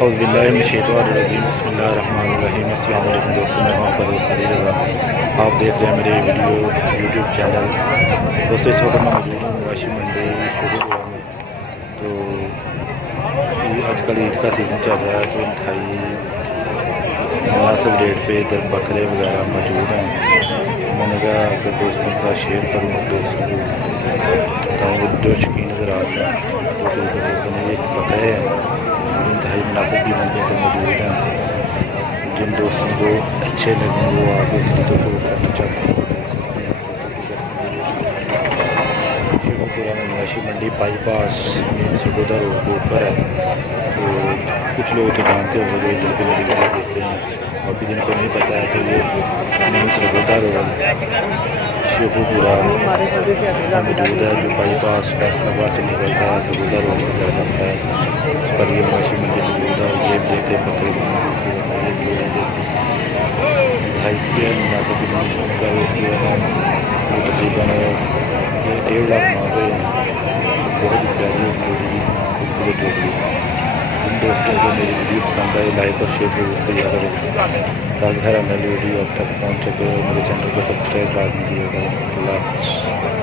اعوذ باللہ من الشیطان الرجیم بسم اللہ الرحمن الرحیم السلام علیکم دوستوں، میں ہوں فیروز سعید رضا۔ آپ دیکھ رہے ہیں میرے ویڈیو یوٹیوب چینل۔ دوستوں اس وقت میں موجود ہوں مواشی منڈی شروع ہوا میں۔ تو آج کل عید کا سیزن چل رہا ہے تو انتہائی مناسب ریٹ پہ ادھر بکرے وغیرہ موجود ہیں۔ میں نے کہا کہ دوستوں کا شیئر کروں، دوستوں کو بتاؤں جو شوقین نظر آتے ہیں وہ تو ایک بکرے ہیں انتہائی مناسب قیمتیں تو موجود ہیں۔ جن دوستوں کو اچھے لگیں وہ آگے خریدو کو کرنا چاہتے ہیں شیخو پورہ میں مواشی منڈی bypass main Sargodha road کے اوپر ہے۔ تو کچھ لوگ تو جانتے ہو جو ادھر کے لوگ دیکھتے ہیں، باقی جن کو نہیں پتہ ہے تو یہ مین سرگودا روڈ شیخو پورہ موجود ہے، جو بائی پاس فیصلہ آباد سے نکلتا ہے سرگودا روڈ پر جا جاتا ہے۔ اس پر یہ مواشی منڈی موجود ہے۔ یہ دیکھتے بکرے مناسب کا ریٹ کیا ہے وہ تقریباً 1.5 لاکھ مانگ رہے ہیں۔ بہت ہی پیاری خوبصورت ٹوکری۔ ان دوستوں کو میری ویڈیو پسند آئی لائک اور شیئر ضرور کیا کریں تاکہ ہر عمل ویڈیو اب تک پہنچ سکے اور میرے چینل کو سبسکرائب کر دیجیے گا۔ اللہ حافظ۔